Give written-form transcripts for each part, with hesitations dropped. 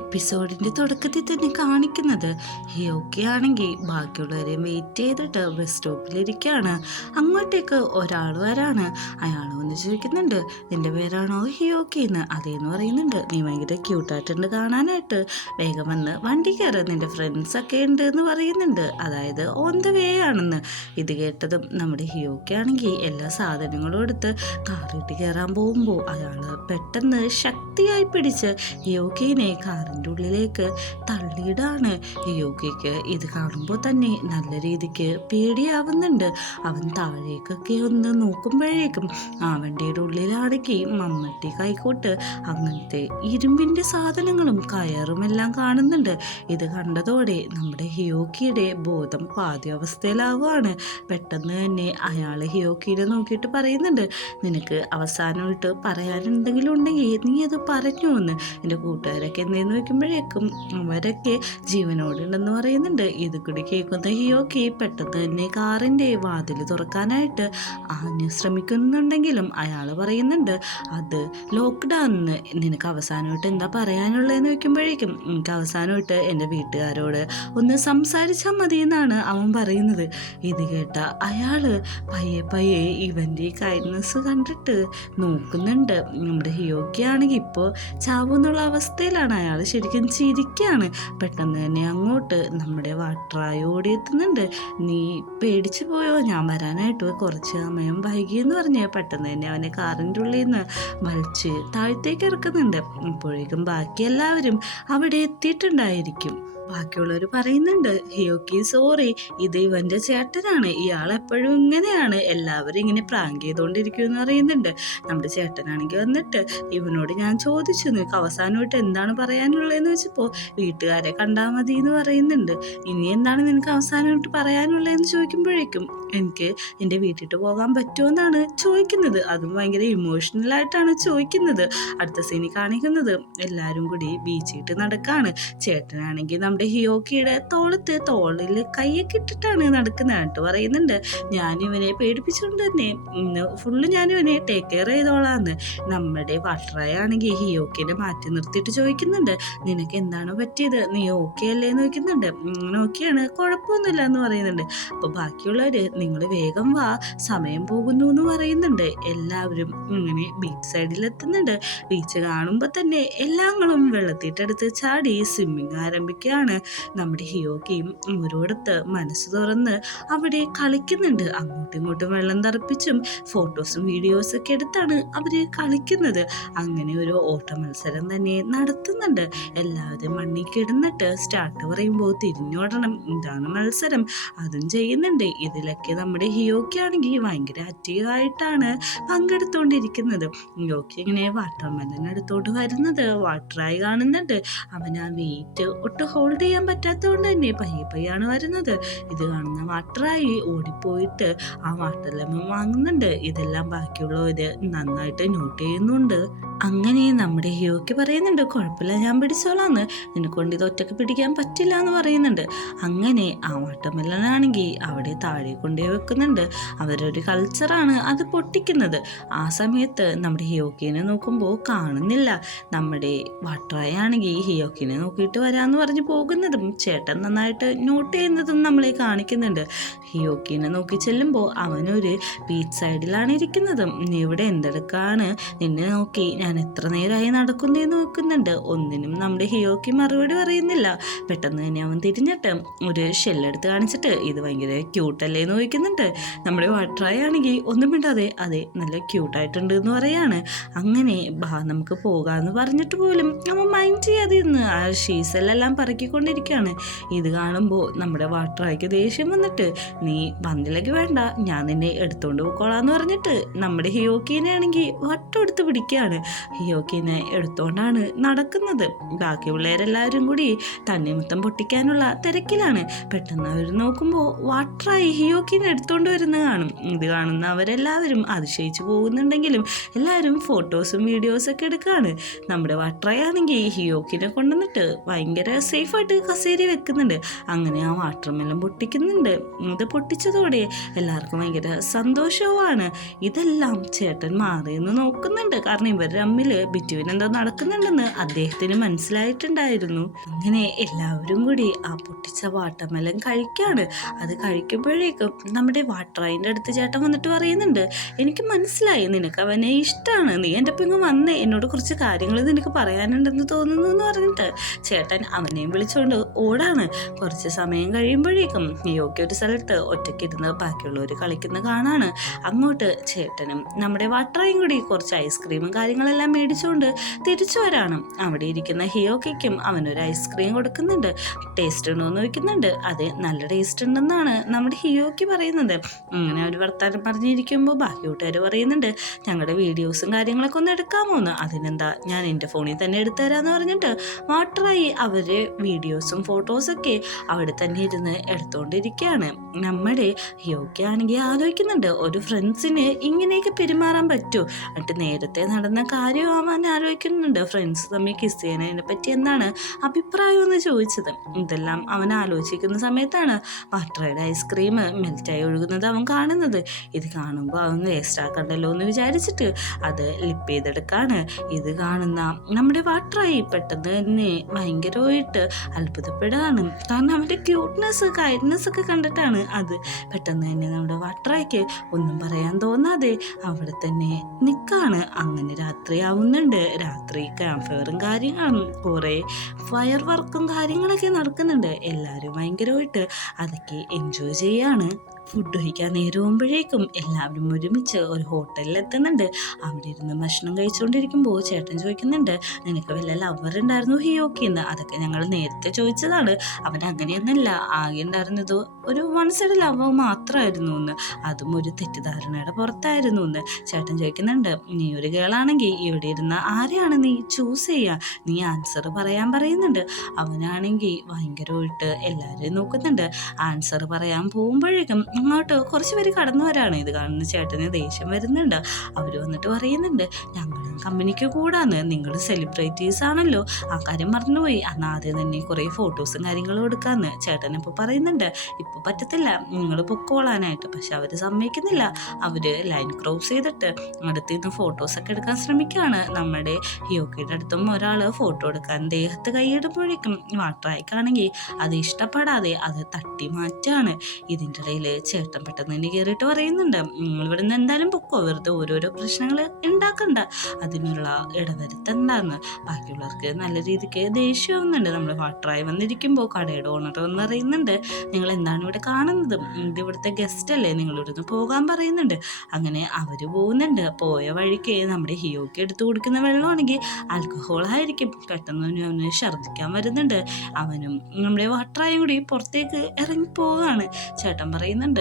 എപ്പിസോഡിന്റെ തുടക്കത്തിൽ തന്നെ കാണിക്കുന്നത് ഹിയോക്കി ആണെങ്കിൽ ബാക്കിയുള്ളവരെ വെയിറ്റ് ചെയ്തിട്ട് ബസ് സ്റ്റോപ്പിലിരിക്കുകയാണ്. അങ്ങോട്ടേക്ക് ഒരാൾ വരാണ്. അയാൾ വന്ന് ചോദിക്കുന്നുണ്ട്, നിന്റെ പേരാണോ ഹിയോക്കി എന്ന്? അതേന്ന് പറയുന്നുണ്ട്. നീ ഭയങ്കര ക്യൂട്ടായിട്ടുണ്ട് കാണാനായിട്ട്, വേഗം വന്ന് വണ്ടി കയറ്, നിന്റെ ഫ്രണ്ട്സ് ഒക്കെ ഉണ്ട് എന്ന് പറയുന്നുണ്ട്. അതായത് ഓൺ ദ വേ ആണെന്ന്. ഇത് കേട്ടതും നമ്മുടെ ഹിയോക്കി ആണെങ്കിൽ എല്ലാ സാധനങ്ങളും എടുത്ത് കാറിട്ട് കയറാൻ പോകുമ്പോൾ അയാൾ പെട്ടെന്ന് ശക്തിയായി പിടിച്ച് ഹിയോക്കിനെ കാറിൻ്റെ ഉള്ളിലേക്ക് തള്ളിയിടാണ്. ഹിയോക്കിക്ക് ഇത് കാണുമ്പോൾ തന്നെ നല്ല രീതിക്ക് പേടിയാവുന്നുണ്ട്. അവൻ താഴേക്കൊക്കെ ഒന്ന് നോക്കുമ്പോഴേക്കും ആ വണ്ടിയുടെ ഉള്ളിലാണെങ്കിൽ മമ്മട്ടി കൈക്കോട്ട് അങ്ങനത്തെ ഇരുമ്പിൻ്റെ സാധനങ്ങളും കയറും എല്ലാം കാണുന്നുണ്ട്. ഇത് കണ്ടതോടെ നമ്മുടെ ഹിയോക്കിയുടെ ബോധം പാതി അവസ്ഥയിലാവുകയാണ്. പെട്ടെന്ന് തന്നെ അയാൾ ഹിയോക്കിനെ നോക്കിയിട്ട് പറയുന്നുണ്ട്, നിനക്ക് അവസാനമായിട്ട് പറയാനുണ്ടെങ്കിലും ഉണ്ടെങ്കിൽ നീ അത് പറഞ്ഞു എന്ന്. എൻ്റെ കൂട്ടുകാരൊക്കെ എന്തെന്ന് വയ്ക്കുമ്പോഴേക്കും അവരൊക്കെ ജീവനോടുണ്ടെന്ന് പറയുന്നുണ്ട്. ഇത് കൂടി കേൾക്കുന്ന ഹിയോക്കി പെട്ടെന്ന് തന്നെ കാറിൻ്റെ വാതിൽ തുറക്കാനായിട്ട് ആഞ്ഞ് ശ്രമിക്കുന്നുണ്ടെങ്കിലും അയാൾ പറയുന്നുണ്ട്, അത് ലോക്ക്ഡൗണിന്. നിനക്ക് അവസാനമായിട്ട് എന്താ പറയാനുള്ളതെന്ന് വയ്ക്കുമ്പോഴേക്കും എനിക്ക് അവസാനമായിട്ട് എൻ്റെ വീട്ടുകാരോട് ഒന്ന് സംസാരിച്ചാൽ മതി എന്നാണ് അവൻ പറയുന്നത്. ഇത് കേട്ട അയാൾ പയ്യെ പയ്യെ ഇവൻ്റെ ഈ കൈൻഡ്നെസ് കണ്ടിട്ട് നോക്കുന്നുണ്ട്. നമ്മുടെ ഹിയോക്കി ആണെങ്കിൽ ഇപ്പോൾ ചാവെന്നുള്ള അവസ്ഥയിലാണ്. അയാൾ ശരിക്കും ചിരിക്കുകയാണ്. പെട്ടെന്ന് തന്നെ അങ്ങോട്ട് നമ്മുടെ വാട്ടറായി ഓടിയെത്തുന്നുണ്ട്. നീ പേടിച്ചു പോയോ? ഞാൻ വരാനായിട്ട് കുറച്ച് സമയം വൈകിയെന്ന് പറഞ്ഞ് പെട്ടെന്ന് തന്നെ അവനെ കാറിൻ്റെ ഉള്ളിൽ നിന്ന് വലിച്ച് താഴത്തേക്ക് ഇറക്കുന്നുണ്ട്. ഇപ്പോഴേക്കും ബാക്കി എല്ലാവരും അവിടെ എത്തിയിട്ടുണ്ടായിരിക്കും. ബാക്കിയുള്ളവർ പറയുന്നുണ്ട്, ഹിയോക്കി സോറി, ഇത് ഇവൻ്റെ ചേട്ടനാണ്, ഇയാൾ എപ്പോഴും ഇങ്ങനെയാണ്, എല്ലാവരും ഇങ്ങനെ പ്രാങ്ക് ചെയ്തുകൊണ്ടിരിക്കുമെന്ന് പറയുന്നുണ്ട്. നമ്മുടെ ചേട്ടനാണെങ്കിൽ വന്നിട്ട് ഇവനോട് ഞാൻ ചോദിച്ചു, നിനക്ക് അവസാനമായിട്ട് എന്താണ് പറയാനുള്ളതെന്ന് വെച്ചപ്പോൾ വീട്ടുകാരെ കണ്ടാൽ മതി എന്ന് പറയുന്നുണ്ട്. ഇനി എന്താണ് നിനക്ക് അവസാനമായിട്ട് പറയാനുള്ളതെന്ന് ചോദിക്കുമ്പോഴേക്കും എനിക്ക് എൻ്റെ വീട്ടിട്ട് പോകാൻ പറ്റുമോ എന്നാണ് ചോദിക്കുന്നത്. അതും ഭയങ്കര ഇമോഷണലായിട്ടാണ് ചോദിക്കുന്നത്. അടുത്ത സീനിൽ കാണിക്കുന്നത് എല്ലാവരും കൂടി ബീച്ചിട്ട് നടക്കാണ്. ചേട്ടനാണെങ്കിൽ നമ്മുടെ ഹിയോക്കിയുടെ തോളിൽ കൈയൊക്കെ ഇട്ടിട്ടാണ് നടക്കുന്നതായിട്ട് പറയുന്നുണ്ട്. ഞാനിവനെ പേടിപ്പിച്ചുകൊണ്ട് തന്നെ ഇന്ന് ഫുള്ള് ഞാനിവനെ ടേക്ക് കെയർ ചെയ്തോളാന്ന്. നമ്മുടെ വാട്ടറായ ആണെങ്കിൽ ഹിയോക്കിനെ മാറ്റി നിർത്തിയിട്ട് ചോദിക്കുന്നുണ്ട്, നിനക്ക് എന്താണ് പറ്റിയത്, നീ ഓക്കെ അല്ലേ എന്ന് ചോദിക്കുന്നുണ്ട്. ഓക്കെയാണ്, കുഴപ്പമൊന്നുമില്ല എന്ന് പറയുന്നുണ്ട്. അപ്പോൾ ബാക്കിയുള്ളവർ നിങ്ങൾ വേഗം വാ, സമയം പോകുന്നു എന്ന് പറയുന്നുണ്ട്. എല്ലാവരും ഇങ്ങനെ ബീച്ച് സൈഡിലെത്തുന്നുണ്ട്. ബീച്ച് കാണുമ്പോൾ തന്നെ എല്ലാങ്ങളും വെള്ളത്തിട്ടടുത്ത് ചാടി സ്വിമ്മിങ് ആരംഭിക്കുകയാണ്. നമ്മുടെ ഹിയോക്കിയും ഓരോടത്ത് മനസ്സ് തുറന്ന് അവിടെ കളിക്കുന്നുണ്ട്. അങ്ങോട്ടും ഇങ്ങോട്ടും വെള്ളം തെറിപ്പിച്ചും ഫോട്ടോസും വീഡിയോസും ഒക്കെ എടുത്താണ് അവർ കളിക്കുന്നത്. അങ്ങനെ ഒരു ഓട്ട മത്സരം തന്നെ നടത്തുന്നുണ്ട്. എല്ലാവരും മണ്ണിൽ കിടന്നിട്ട് സ്റ്റാർട്ട് പറയുമ്പോൾ തിരിഞ്ഞോടണം, ഇതാണ് മത്സരം, അതും ചെയ്യുന്നുണ്ട്. ഇതിലൊക്കെ നമ്മുടെ ഹിയോക്കി ആണെങ്കിൽ ഭയങ്കര ആക്റ്റീവായിട്ടാണ് പങ്കെടുത്തുകൊണ്ടിരിക്കുന്നത്. ഹിയോക്കി ഇങ്ങനെ വാട്ടർ മെലൻ എടുത്തോണ്ട് വരുന്നത് വാട്ടറായി കാണുന്നുണ്ട്. അവൻ ആ വെയിറ്റ് ഒട്ടും ഹോൾഡ് ചെയ്യാൻ പറ്റാത്തതുകൊണ്ട് തന്നെ പയ്യെ പയ്യാണ് വരുന്നത്. ഇത് കാണുന്ന വാട്ടറായി ഓടിപ്പോയിട്ട് ആ വാട്ടർ ലെമൺ വാങ്ങുന്നുണ്ട്. ഇതെല്ലാം ബാക്കിയുള്ളവര് നന്നായിട്ട് നോട്ട് ചെയ്യുന്നുണ്ട്. അങ്ങനെ നമ്മുടെ ഹിയോക്കി പറയുന്നുണ്ട്, കുഴപ്പമില്ല, ഞാൻ പിടിച്ചോളാന്ന്, നിനക്കൊണ്ട് ഇത് ഒറ്റക്ക് പിടിക്കാൻ പറ്റില്ല എന്ന് പറയുന്നുണ്ട്. അങ്ങനെ ആ വാട്ടർമെലനാണെങ്കിൽ അവിടെ താഴെ കൊണ്ടുപോയി വെക്കുന്നുണ്ട്. അവരൊരു കൾച്ചറാണ് അത് പൊട്ടിക്കുന്നത്. ആ സമയത്ത് നമ്മുടെ ഹിയോക്കിനെ നോക്കുമ്പോൾ കാണുന്നില്ല. നമ്മുടെ വാട്ടറായ ആണെങ്കിൽ ഹിയോക്കിനെ നോക്കിയിട്ട് വരാമെന്ന് പറഞ്ഞ് പോകുന്നതും ചേട്ടൻ നന്നായിട്ട് നോട്ട് ചെയ്യുന്നതും നമ്മളെ കാണിക്കുന്നുണ്ട്. ഹിയോക്കിനെ നോക്കി ചെല്ലുമ്പോൾ അവനൊരു ബീച്ച് സൈഡിലാണ് ഇരിക്കുന്നതും. നീ ഇവിടെ എന്തെടുക്കാണ്, നിന്നെ നോക്കി ഞാൻ എത്ര നേരമായി നടക്കുന്നതെന്ന് നോക്കുന്നുണ്ട്. ഒന്നിനും നമ്മുടെ ഹിയോക്കി മറുപടി പറയുന്നില്ല. പെട്ടെന്ന് തന്നെ അവൻ തിരിഞ്ഞിട്ട് ഒരു ഷെല്ലെടുത്ത് കാണിച്ചിട്ട് ഇത് ഭയങ്കര ക്യൂട്ടല്ലേ എന്ന് ചോദിക്കുന്നുണ്ട്. നമ്മുടെ വാട്ടറായി ആണെങ്കിൽ ഒന്നും മിണ്ടാതെ അതെ നല്ല ക്യൂട്ടായിട്ടുണ്ട് എന്ന് പറയാണ്. അങ്ങനെ നമുക്ക് പോകാമെന്ന് പറഞ്ഞിട്ട് പോലും അവൻ മൈൻഡ് ചെയ്യാതെ ഇന്ന് ആ ഷീസെല്ലാം പറക്കിക്കൊണ്ടിരിക്കുകയാണ്. ഇത് കാണുമ്പോൾ നമ്മുടെ വാട്ടറായിക്ക് ദേഷ്യം വന്നിട്ട്, നീ വന്നിലേക്ക് വേണ്ട, ഞാൻ നിന്നെ എടുത്തോണ്ട് പോയിക്കോളാന്ന് പറഞ്ഞിട്ട് നമ്മുടെ ഹിയോക്കിനെ ആണെങ്കിൽ വട്ടം എടുത്ത് പിടിക്കുകയാണ്. ഹിയോക്കിനെ എടുത്തോണ്ടാണ് നടക്കുന്നത്. ബാക്കി പിള്ളേരെല്ലാവരും കൂടി തണ്ണിമുത്തം പൊട്ടിക്കാനുള്ള തിരക്കിലാണ്. പെട്ടെന്ന് അവർ നോക്കുമ്പോൾ വാട്ടറായി ഹിയോക്കി നാപ്കിൻ എടുത്തുകൊണ്ട് വരുന്ന കാണും. ഇത് കാണുന്ന അവരെല്ലാവരും അതിശയിച്ചു പോകുന്നുണ്ടെങ്കിലും എല്ലാവരും ഫോട്ടോസും വീഡിയോസും ഒക്കെ എടുക്കുകയാണ്. നമ്മുടെ വാട്ടറായി ആണെങ്കിൽ ഹിയോക്കിനെ കൊണ്ടുവന്നിട്ട് ഭയങ്കര സേഫായിട്ട് കസേര വെക്കുന്നുണ്ട്. അങ്ങനെ ആ വാട്ടർ മെലൺ പൊട്ടിക്കുന്നുണ്ട്. ഇത് പൊട്ടിച്ചതോടെ എല്ലാവർക്കും ഭയങ്കര സന്തോഷവുമാണ്. ഇതെല്ലാം ചേട്ടൻ മാറിയെന്ന് നോക്കുന്നുണ്ട്. കാരണം ഇവർ തമ്മിൽ ബിറ്റുവിന് എന്തോ നടക്കുന്നുണ്ടെന്ന് അദ്ദേഹത്തിന് മനസ്സിലായിട്ടുണ്ടായിരുന്നു. അങ്ങനെ എല്ലാവരും കൂടി ആ പൊട്ടിച്ച വാട്ടർമെലൻ കഴിക്കാണ്. അത് കഴിക്കുമ്പോഴേക്കും നമ്മുടെ വാട്ടറായിൻ്റെ അടുത്ത് ചേട്ടൻ വന്നിട്ട് പറയുന്നുണ്ട്, എനിക്ക് മനസ്സിലായി നിനക്ക് അവനെ ഇഷ്ടമാണ്, നീ എൻ്റെ ഒപ്പം ഇങ്ങ് വന്നേ, എന്നോട് കുറച്ച് കാര്യങ്ങൾ നിനക്ക് പറയാനുണ്ടെന്ന് തോന്നുന്നു എന്ന് പറഞ്ഞിട്ട് ചേട്ടൻ അവനെയും വിളിച്ചുകൊണ്ട് ഓടാണ്. കുറച്ച് സമയം കഴിയുമ്പോഴേക്കും ഹിയോക്കി ഒരു സ്ഥലത്ത് ഒറ്റയ്ക്കിരുന്ന് ബാക്കിയുള്ളവർ കളിക്കുന്ന കാണാണ്. അങ്ങോട്ട് ചേട്ടനും നമ്മുടെ വാട്ടറായും കൂടി കുറച്ച് ഐസ്ക്രീമും കാര്യങ്ങളെല്ലാം മേടിച്ചുകൊണ്ട് തിരിച്ചു വരാണ്. അവിടെ ഇരിക്കുന്ന ഹിയോക്കിക്കും അവനൊരു ഐസ്ക്രീം കൊടുക്കുന്നുണ്ട്. ടേസ്റ്റ് ഉണ്ടോ എന്ന് ചോദിക്കുന്നുണ്ട്. അതെ, നല്ല ടേസ്റ്റ് ഉണ്ടെന്നാണ് നമ്മുടെ ഹിയോക്കി പറയുന്നത്. അങ്ങനെ അവർ വർത്താനം പറഞ്ഞിരിക്കുമ്പോൾ ബാക്കി കൂട്ടുകാർ പറയുന്നുണ്ട്, ഞങ്ങളുടെ വീഡിയോസും കാര്യങ്ങളൊക്കെ ഒന്ന് എടുക്കാമോ എന്ന്. അതിനെന്താ, ഞാൻ എൻ്റെ ഫോണിൽ തന്നെ എടുത്തു തരാമെന്ന് പറഞ്ഞിട്ട് വാട്ടറായി അവരെ വീഡിയോസും ഫോട്ടോസൊക്കെ അവിടെ തന്നെ ഇരുന്ന് എടുത്തുകൊണ്ടിരിക്കുകയാണ്. നമ്മുടെ ഹിയോക്കി ആണെങ്കിൽ ആലോചിക്കുന്നുണ്ട്, ഒരു ഫ്രണ്ട്സിന് ഇങ്ങനെയൊക്കെ പെരുമാറാൻ പറ്റുമോ? എന്നിട്ട് നേരത്തെ നടന്ന കാര്യം അവൻ ആലോചിക്കുന്നുണ്ട്. ഫ്രണ്ട്സ് തമ്മിൽ കിസ് ചെയ്യുന്നതിനെ പറ്റി എന്താണ് അഭിപ്രായം എന്ന് ചോദിച്ചത്. ഇതെല്ലാം അവൻ ആലോചിക്കുന്ന സമയത്താണ് വാട്ടറയുടെ ഐസ്ക്രീം മെൽറ്റായി ഒഴുകുന്നത് അവൻ കാണുന്നത്. ഇത് കാണുമ്പോൾ അവൻ വേസ്റ്റ് ആക്കണ്ടല്ലോ എന്ന് വിചാരിച്ചിട്ട് അത് ലിപ്പ് ചെയ്തെടുക്കാണ്. ഇത് കാണുന്ന നമ്മുടെ വാട്ടറായി പെട്ടെന്ന് തന്നെ ഭയങ്കരമായിട്ട് അത്ഭുതപ്പെടുകയാണ്. കാരണം അവൻ്റെ ക്യൂട്ട്നെസ് കൈൻഡ്നെസ് ഒക്കെ കണ്ടിട്ടാണ് അത്. പെട്ടെന്ന് തന്നെ നമ്മുടെ വാട്ടറായിക്ക് ഒന്നും പറയാൻ തോന്നാതെ അവിടെ തന്നെ നിൽക്കാണ്. അങ്ങനെ രാത്രിയാവുന്നുണ്ട്. രാത്രി ക്യാമ്പ് ഫയറും കാര്യങ്ങളും കുറേ ഫയർ വർക്കും കാര്യങ്ങളൊക്കെ നടക്കുന്നുണ്ട്. എല്ലാവരും ഭയങ്കരമായിട്ട് അതൊക്കെ എൻജോയ് ചെയ്യാണ്. ഫുഡ് കഴിക്കാൻ നേരമാകുമ്പോഴേക്കും എല്ലാവരും ഒരുമിച്ച് ഒരു ഹോട്ടലിൽ എത്തുന്നുണ്ട്. അവിടെ ഇരുന്ന് ഭക്ഷണം കഴിച്ചുകൊണ്ടിരിക്കുമ്പോൾ ചേട്ടൻ ചോദിക്കുന്നുണ്ട്, നിനക്ക് വല്ല ലവർ ഉണ്ടായിരുന്നു ഹിയോക്കി എന്ന്? അതൊക്കെ ഞങ്ങൾ നേരത്തെ ചോദിച്ചതാണ്. അവൻ അങ്ങനെയൊന്നുമല്ല, ആകെ ഉണ്ടായിരുന്നത് ഒരു വൺ സൈഡ് ലവ് മാത്രമായിരുന്നു എന്ന്, അതും ഒരു തെറ്റിദ്ധാരണയുടെ പുറത്തായിരുന്നു എന്ന്. ചേട്ടൻ ചോദിക്കുന്നുണ്ട്, നീ ഒരു ഗേളാണെങ്കിൽ ഇവിടെ ഇരുന്ന ആരെയാണ് നീ ചൂസ് ചെയ്യുക? നീ ആൻസർ പറയാൻ പറയുന്നുണ്ട്. അവനാണെങ്കിൽ ഭയങ്കരമായിട്ട് എല്ലാവരെയും നോക്കുന്നുണ്ട്. ആൻസർ പറയാൻ പോകുമ്പോഴേക്കും അങ്ങോട്ട് കുറച്ച് പേര് കടന്നു വരാണ്. ഇത് കാണുന്ന ചേട്ടന് ദേഷ്യം വരുന്നുണ്ട്. അവർ വന്നിട്ട് പറയുന്നുണ്ട്, ഞങ്ങളും കമ്പനിക്ക് കൂടാന്ന്, നിങ്ങൾ സെലിബ്രിറ്റീസ് ആണല്ലോ, ആ കാര്യം മറന്നുപോയി, അന്ന് ആദ്യം തന്നെ കുറേ ഫോട്ടോസും കാര്യങ്ങളും എടുക്കാമെന്ന് ചേട്ടനിപ്പോൾ പറയുന്നുണ്ട്. ഇപ്പോൾ പറ്റത്തില്ല, നിങ്ങൾ പൊക്കോളാനായിട്ട്. പക്ഷെ അവർ സമ്മതിക്കുന്നില്ല. അവർ ലൈൻ ക്രോസ് ചെയ്തിട്ട് അടുത്ത് നിന്ന് ഫോട്ടോസൊക്കെ എടുക്കാൻ ശ്രമിക്കുകയാണ്. നമ്മുടെ ഹിയോക്കിയുടെ അടുത്തും ഒരാൾ ഫോട്ടോ എടുക്കാൻ ദേഹത്ത് കൈയിടുമ്പോഴേക്കും വാട്ടറായിക്കാണെങ്കിൽ അത് ഇഷ്ടപ്പെടാതെ അത് തട്ടി മാറ്റാണ്. ഇതിൻ്റെ ഇടയിൽ ചേട്ടൻ പെട്ടെന്ന് തന്നെ കയറിയിട്ട് പറയുന്നുണ്ട്, നിങ്ങൾ ഇവിടെ നിന്ന് എന്തായാലും പൊക്കോ, വെറുതെ ഓരോരോ പ്രശ്നങ്ങൾ ഉണ്ടാക്കണ്ട, അതിനുള്ള ഇടവരുത്തണ്ടെന്ന്. ബാക്കിയുള്ളവർക്ക് നല്ല രീതിക്ക് ദേഷ്യമാവുന്നുണ്ട്. നമ്മൾ വാട്ടറായി വന്നിരിക്കുമ്പോൾ കടയുടെ ഓണർ എന്ന് പറയുന്നുണ്ട്, നിങ്ങൾ എന്താണ് ഇവിടെ കാണുന്നത്? ഇത് ഇവിടുത്തെ ഗസ്റ്റ് അല്ലേ, നിങ്ങളിവിടുന്ന് പോകാൻ പറയുന്നുണ്ട്. അങ്ങനെ അവർ പോകുന്നുണ്ട്. പോയ വഴിക്ക് നമ്മുടെ ഹിയോക്ക് എടുത്തു കൊടുക്കുന്ന വെള്ളമാണെങ്കിൽ ആൽക്കഹോളായിരിക്കും. പെട്ടെന്ന് അവന് ഛർദ്ദിക്കാൻ വരുന്നുണ്ട്. അവനും നമ്മുടെ വാട്ടറായും കൂടി പുറത്തേക്ക് ഇറങ്ങി പോവുകയാണ്. ചേട്ടൻ പറയുന്നുണ്ട്,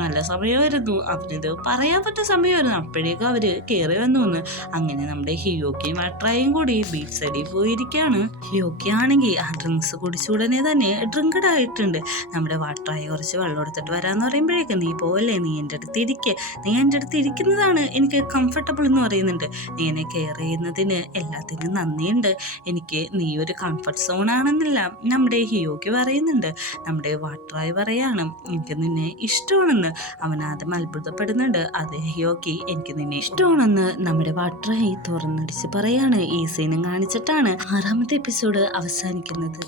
നല്ല സമയമായിരുന്നു, അവരിത് പറയാൻ പറ്റുന്ന സമയമായിരുന്നു, അപ്പോഴേക്കും അവർ കയറി വന്നു എന്ന്. അങ്ങനെ നമ്മുടെ ഹിയോക്കിയും വാട്ടറായും കൂടി ബീച്ച് സൈഡിൽ പോയിരിക്കുകയാണ്. ഹിയോക്കി ആണെങ്കിൽ ആ ഡ്രിങ്ക്സ് കുടിച്ച ഉടനെ തന്നെ ഡ്രിങ്കഡ് ആയിട്ടുണ്ട്. നമ്മുടെ വാട്ടറായി കുറച്ച് വെള്ളം എടുത്തിട്ട് വരാമെന്ന് പറയുമ്പോഴേക്കും, നീ പോവല്ലേ, നീ എൻ്റെ അടുത്ത് ഇരിക്കുക, നീ എൻ്റെ അടുത്ത് ഇരിക്കുന്നതാണ് എനിക്ക് കംഫർട്ടബിൾ എന്ന് പറയുന്നുണ്ട്. നീ എന്നെ കെയർ ചെയ്യുന്നതിന് എല്ലാത്തിനും നന്ദിയുണ്ട്, എനിക്ക് നീ ഒരു കംഫർട്ട് സോൺ ആണെന്നില്ല നമ്മുടെ ഹിയോക്കി പറയുന്നുണ്ട്. നമ്മുടെ വാട്ടറായി പറയാണ്, എനിക്ക് നിന്നെ ഇഷ്ടമാണെന്ന്. അവൻ ആദ്യം അത്ഭുതപ്പെടുന്നുണ്ട്. അത് ഹിയോക്കി, എനിക്ക് നിന്നെ ഇഷ്ടമാണെന്ന് നമ്മുടെ വാട്ടറായി തുറന്നടിച്ച് പറയാണ്. ഈ സീനും കാണിച്ചിട്ടാണ് 6ാമത്തെ എപ്പിസോഡ് അവസാനിക്കുന്നത്.